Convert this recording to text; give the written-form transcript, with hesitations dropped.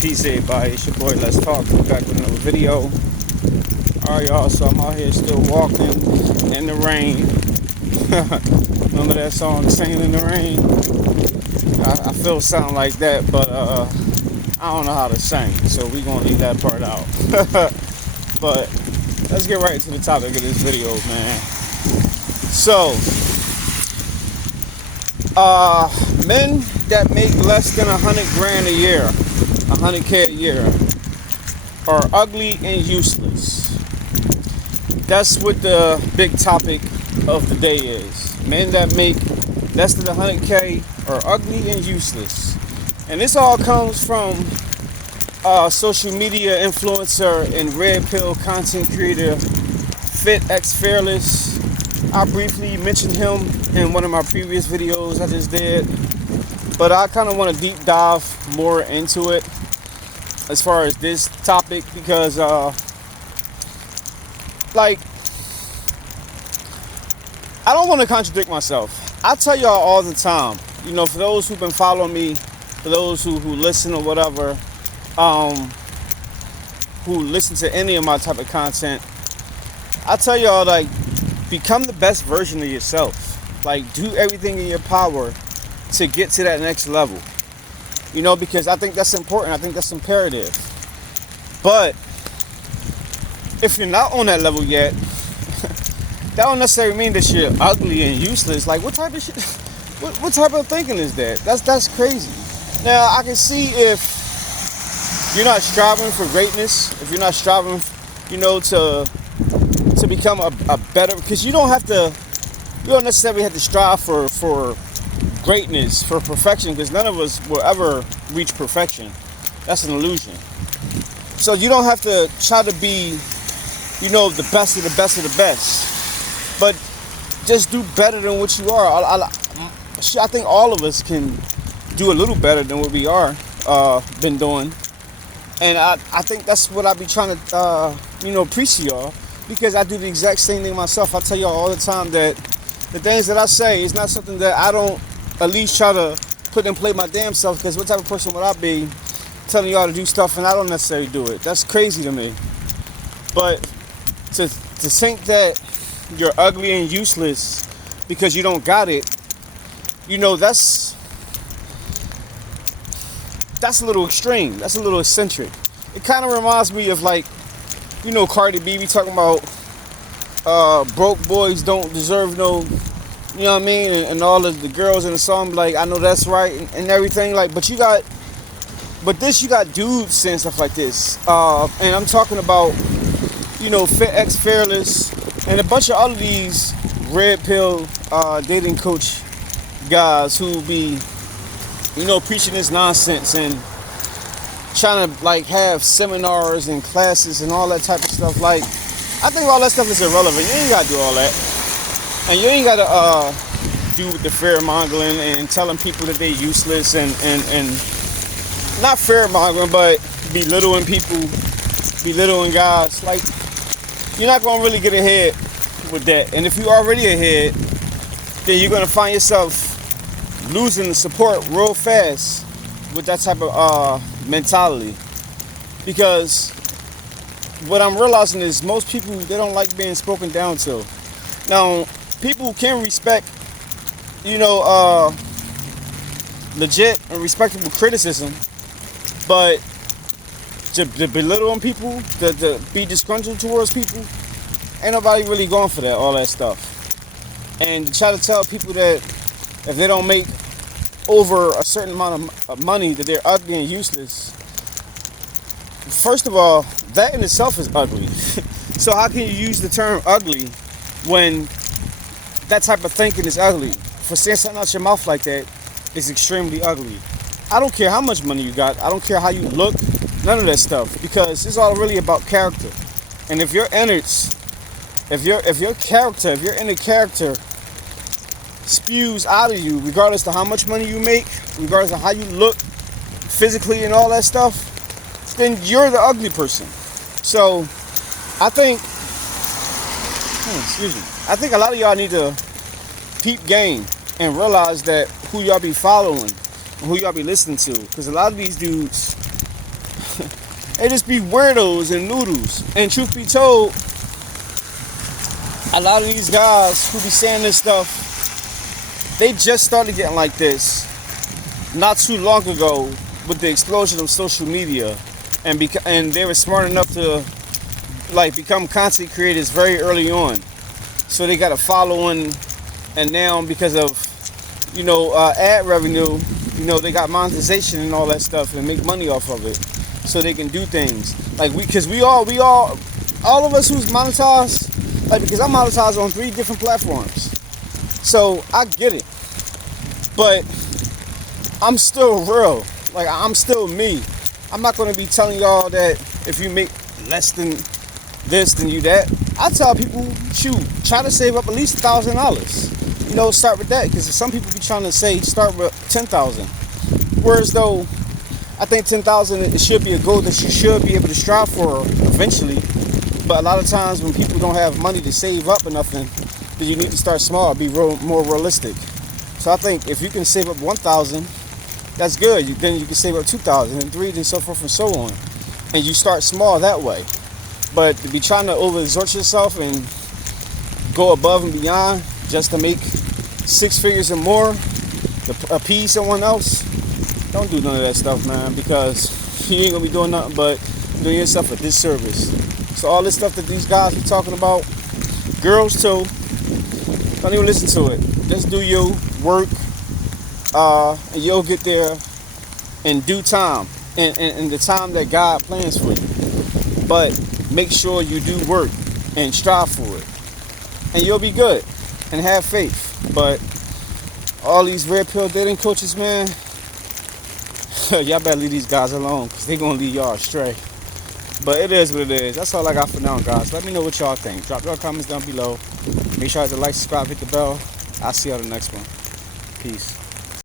Peace everybody, it's your boy Let's Talk. We're back with another video. Alright y'all, so I'm out here still walking in the rain. Remember that song, Singing in the Rain? I feel something like that, but I don't know how to sing, so we're gonna leave that part out. But let's get right to the topic of this video, man. So men that make less than 100 grand a year, 100K a year, are ugly and useless. That's what the big topic of the day is. Men that make less than 100K are ugly and useless. And this all comes from social media influencer and red pill content creator FitXFearless. I briefly mentioned him in one of my previous videos I just did, but I kind of want to deep dive more into it as far as this topic because I don't want to contradict myself. I tell y'all all the time, you know, for those who've been following me, for those who listen or whatever, who listen to any of my type of content, I tell y'all, like, become the best version of yourself. Like, do everything in your power to get to that next level. You know, because I think that's important. I think that's imperative. But if you're not on that level yet, that don't necessarily mean that you're ugly and useless. Like, what type of shit? What type of thinking is that? That's crazy. Now, I can see if you're not striving for greatness, if you're not striving, you know, to become a better, because you don't necessarily have to strive for greatness, for perfection, because none of us will ever reach perfection. That's an illusion. So you don't have to try to be, you know, the best of the best of the best, but just do better than what you are. I think all of us can do a little better than what we are been doing, and I think that's what I be trying to preach to y'all, because I do the exact same thing myself. I tell y'all all the time that the things that I say is not something that I don't at least try to put in play my damn self, because what type of person would I be telling y'all to do stuff and I don't necessarily do it? That's crazy to me. But to think that you're ugly and useless because you don't got it, you know, that's a little extreme. That's a little eccentric. It kind of reminds me of, like, you know, Cardi B be talking about broke boys don't deserve no, you know what I mean, and all of the girls in the song be like, I know that's right, and everything. Like, but you got dudes saying stuff like this, and I'm talking about, you know, FitXFearless and a bunch of all of these red pill dating coach guys who be, you know, preaching this nonsense and trying to, like, have seminars and classes and all that type of stuff. Like, I think all that stuff is irrelevant. You ain't gotta do all that, and you ain't gotta do with the fear mongering and telling people that they're useless and not fear mongering, but belittling people, belittling guys. Like, you're not gonna really get ahead with that. And if you're already ahead, then you're gonna find yourself losing the support real fast with that type of mentality. Because what I'm realizing is most people, they don't like being spoken down to. Now, people can respect, you know, legit and respectable criticism, but to belittle people, to be disgruntled towards people, ain't nobody really going for that, all that stuff. And to try to tell people that if they don't make over a certain amount of money that they're ugly and useless, first of all, that in itself is ugly. So how can you use the term ugly when that type of thinking is ugly? For saying something out your mouth like that is extremely ugly. I don't care how much money you got. I don't care how you look. None of that stuff, because it's all really about character. And if your innards, if your character, if your inner character spews out of you, regardless of how much money you make, regardless of how you look physically and all that stuff, then you're the ugly person. So I think I think a lot of y'all need to peep game and realize that who y'all be following and who y'all be listening to, because a lot of these dudes, They just be weirdos and noodles. And truth be told, a lot of these guys who be saying this stuff, they just started getting like this not too long ago with the explosion of social media, and they were smart enough to like become content creators very early on. So they got a following, and now because of ad revenue, they got monetization and all that stuff and make money off of it, so they can do things like because we all of us who's monetized, like because I'm monetized on 3 different platforms, so I get it, but I'm still real. Like I'm still me. I'm not gonna be telling y'all that if you make less than this, then you that. I tell people, shoot, try to save up at least $1,000. Start with that, because some people be trying to say start with 10,000. Whereas though, I think 10,000 it should be a goal that you should be able to strive for eventually. But a lot of times when people don't have money to save up or nothing, then you need to start small, be more realistic. So I think if you can save up 1,000, that's good. Then you can save up 2,000 and 3, and so forth and so on. And you start small that way. But to be trying to overexert yourself and go above and beyond just to make 6 figures or more to appease someone else, don't do none of that stuff, man, because you ain't gonna be doing nothing but doing yourself a disservice. So all this stuff that these guys be talking about, girls too, don't even listen to it. Just do your work, and you'll get there in due time, and the time that God plans for you. But make sure you do work and strive for it, and you'll be good, and have faith. But all these red pill dating coaches, man, y'all better leave these guys alone, because they're gonna lead y'all astray. But it is what it is. That's all I got for now, guys. Let me know what y'all think. Drop your comments down below. Make sure to like, subscribe, hit the bell. I'll see you on the next one. Peace.